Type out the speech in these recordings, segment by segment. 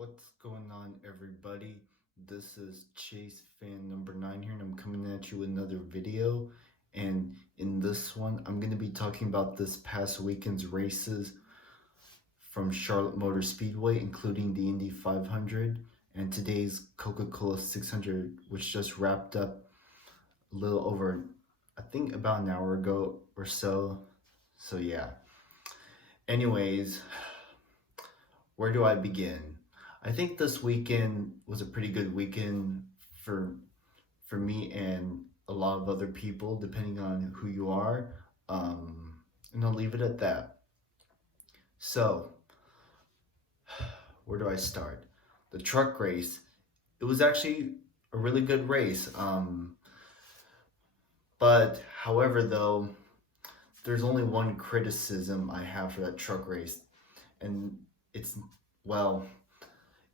What's going on, everybody? This is Chase fan number 9 here, and I'm coming at you with another video. And in this one, I'm going to be talking about this past weekend's races from Charlotte Motor Speedway, including the Indy 500 and today's Coca-Cola 600, which just wrapped up a little over, I think, about an hour ago or so. So, yeah. Anyways, where do I begin? I think this weekend was a pretty good weekend for me and a lot of other people, depending on who you are. And I'll leave it at that. So, where do I start? The truck race. It was actually a really good race. But however, though, there's only one criticism I have for that truck race, and it's well,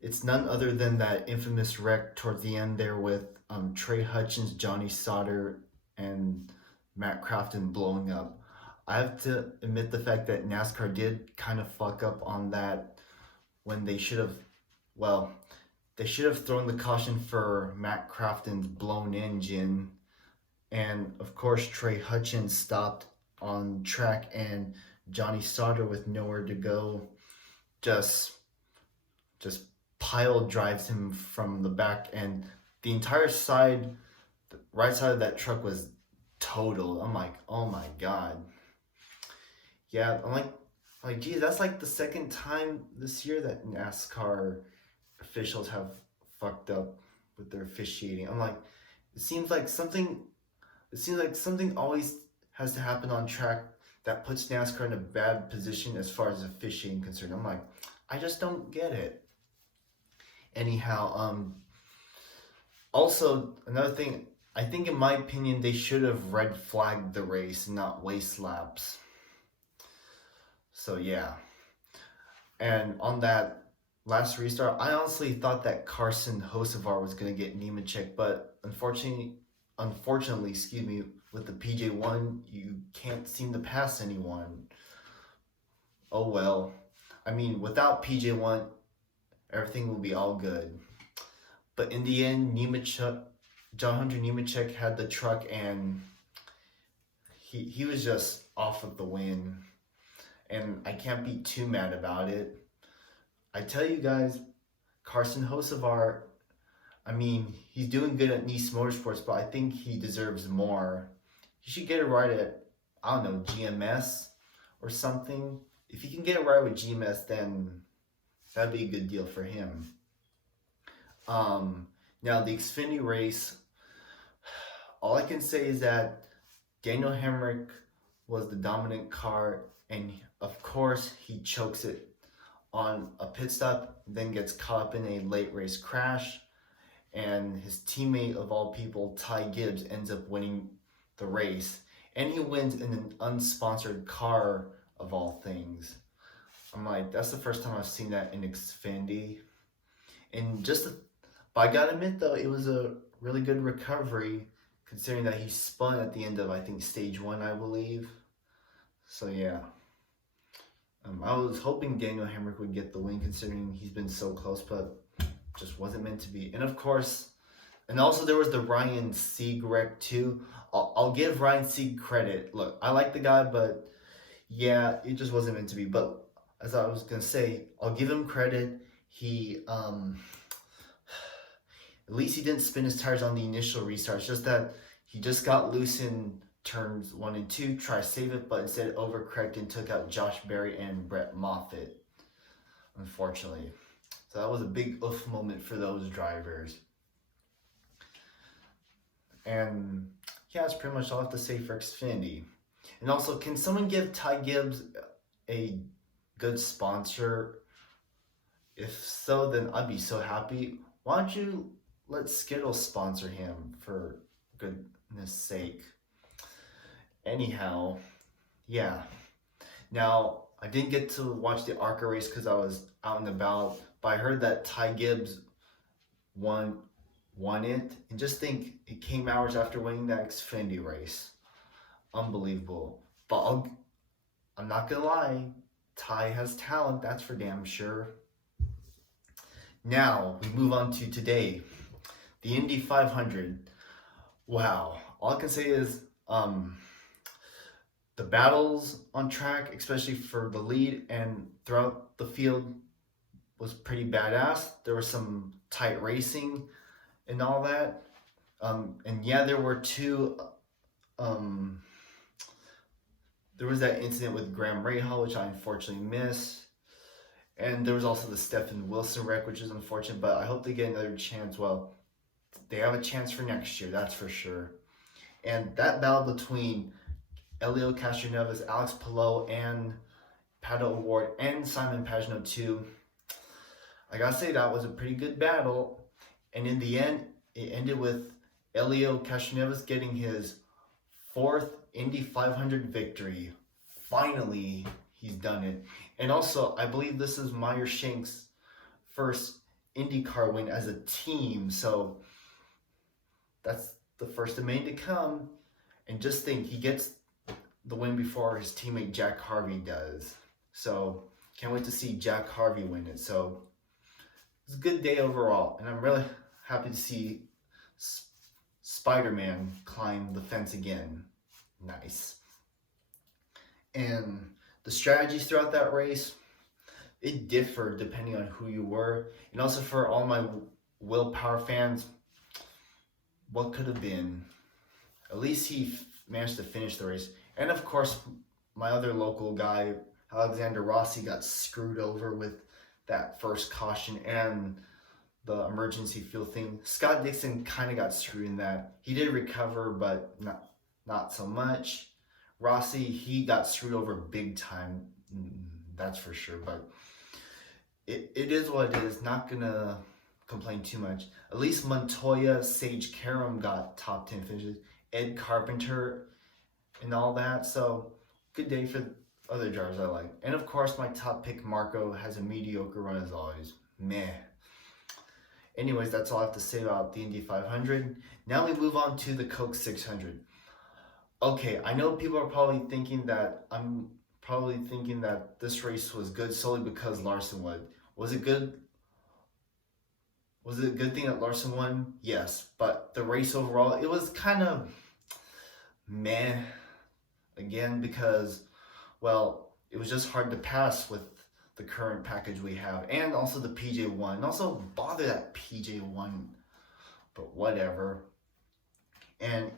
it's none other than that infamous wreck towards the end there with Trey Hutchins, Johnny Sauter, and Matt Crafton blowing up. I have to admit the fact that NASCAR did kind of fuck up on that when they should have, well, they should have thrown the caution for Matt Crafton's blown engine. And of course, Trey Hutchins stopped on track, and Johnny Sauter, with nowhere to go, just pile drives him from the back, and the entire side, the right side of that truck was totaled. I'm like, oh my god. Yeah, I'm like, geez, that's like the second time this year that NASCAR officials have fucked up with their officiating. I'm like, it seems like something always has to happen on track that puts NASCAR in a bad position as far as officiating concerned. I'm like, I just don't get it. Anyhow, also another thing, I think in my opinion they should have red flagged the race and not waste laps. So yeah. And on that last restart, I honestly thought that Carson Hocevar was gonna get Nemechek, but unfortunately, with the PJ1, you can't seem to pass anyone. Oh well. I mean, without PJ1, everything will be all good. But in the end, John Hunter Nemechek had the truck, and he was just off with the win. And I can't be too mad about it. I tell you guys, Carson Hocevar, I mean, he's doing good at Nice Motorsports, but I think he deserves more. He should get it right at, I don't know, GMS or something. If he can get it right with GMS, then that'd be a good deal for him. Now the Xfinity race, all I can say is that Daniel Hemrick was the dominant car, and of course he chokes it on a pit stop, then gets caught up in a late race crash, and his teammate of all people, Ty Gibbs, ends up winning the race, and he wins in an unsponsored car of all things. I'm like, that's the first time I've seen that in Xfinity. And but I gotta admit though, it was a really good recovery considering that he spun at the end of, I think, stage 1, I believe. So yeah. I was hoping Daniel Hemrick would get the win considering he's been so close, but just wasn't meant to be. And of course, and also there was the Ryan Sieg wreck too. I'll give Ryan Sieg credit. Look, I like the guy, but yeah, it just wasn't meant to be. But as I was gonna say, I'll give him credit. He at least he didn't spin his tires on the initial restart. It's just that he just got loose in turns 1 and 2, tried to save it, but instead overcorrected and took out Josh Berry and Brett Moffitt, unfortunately. So that was a big oof moment for those drivers. And yeah, that's pretty much all I have to say for Xfinity. And also, can someone give Ty Gibbs a good sponsor? If so, then I'd be so happy. Why don't you let Skittles sponsor him, for goodness sake? Anyhow, yeah. Now, I didn't get to watch the ARCA race because I was out and about, but I heard that Ty Gibbs won it. And just think, it came hours after winning that Xfinity race. Unbelievable. But I'm not gonna lie, Ty has talent, that's for damn sure. Now we move on to today, the Indy 500. Wow, all I can say is the battles on track, especially for the lead and throughout the field, was pretty badass. There was some tight racing and all that. And yeah, there were two. There was that incident with Graham Rahal, which I unfortunately missed. And there was also the Stephen Wilson wreck, which is unfortunate, but I hope they get another chance. Well, they have a chance for next year, that's for sure. And that battle between Elio Castroneves, Alex Palou, and Pato O'Ward, and Simon Pagenaud too, I gotta say that was a pretty good battle. And in the end, it ended with Elio Castroneves getting his 4th Indy 500 victory. Finally, he's done it. And also, I believe this is Meyer Shank's first IndyCar win as a team. So that's the first of many to come. And just think, he gets the win before his teammate Jack Harvey does. So can't wait to see Jack Harvey win it. So it's a good day overall. And I'm really happy to see Spider-Man climb the fence again. Nice. And the strategies throughout that race, it differed depending on who you were. And also for all my willpower fans, what could have been? At least he managed to finish the race. And of course, my other local guy, Alexander Rossi, got screwed over with that first caution and the emergency fuel thing. Scott Dixon kind of got screwed in that. He did recover, but not so much. Rossi, he got screwed over big time, that's for sure. But it is what it is. Not gonna complain too much. At least Montoya, Sage Karam got top 10 finishes. Ed Carpenter and all that. So good day for other drivers I like. And of course, my top pick Marco has a mediocre run as always. Meh. Anyways, that's all I have to say about the Indy 500. Now we move on to the Coke 600. Okay, I know people are probably thinking that this race was good solely because Larson won. Was it good? Was it a good thing that Larson won? Yes, but the race overall, it was kind of meh again because, well, it was just hard to pass with the current package we have, and also the PJ1. Also, bother that PJ1, but whatever. And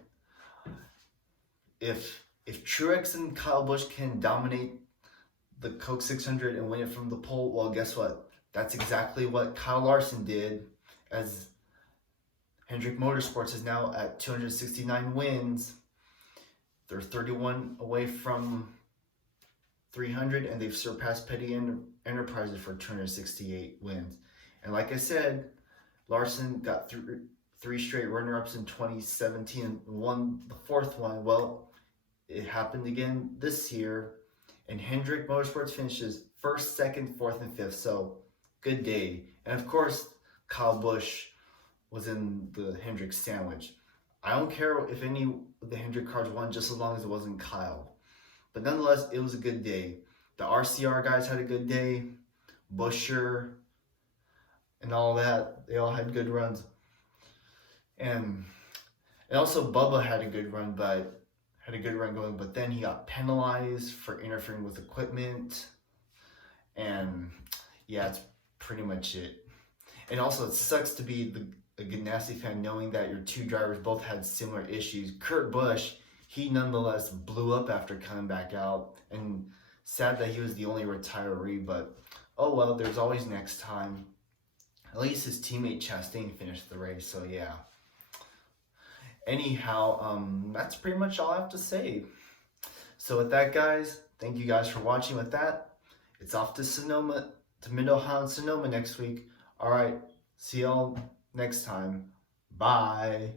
if Truex and Kyle Busch can dominate the Coke 600 and win it from the pole, well, guess what? That's exactly what Kyle Larson did, as Hendrick Motorsports is now at 269 wins. They're 31 away from 300, and they've surpassed Petty Enterprises for 268 wins. And like I said, Larson got three straight runner-ups in 2017 and won the 4th one. Well, it happened again this year, and Hendrick Motorsports finishes 1st, 2nd, 4th, and 5th. So good day. And of course, Kyle Busch was in the Hendrick sandwich. I don't care if any of the Hendrick cars won, just as long as it wasn't Kyle. But nonetheless, it was a good day. The RCR guys had a good day. Buscher and all that, they all had good runs. And also Bubba had a good run going, but then he got penalized for interfering with equipment. And yeah, that's pretty much it. And also, it sucks to be a Ganassi fan knowing that your two drivers both had similar issues. Kurt Busch, he nonetheless blew up after coming back out, and sad that he was the only retiree, but oh well, there's always next time. At least his teammate Chastain finished the race, so yeah. Anyhow, that's pretty much all I have to say. So with that, guys, thank you guys for watching. With that, it's off to Sonoma, to Mid-Ohio and Sonoma next week. All right, see y'all next time. Bye.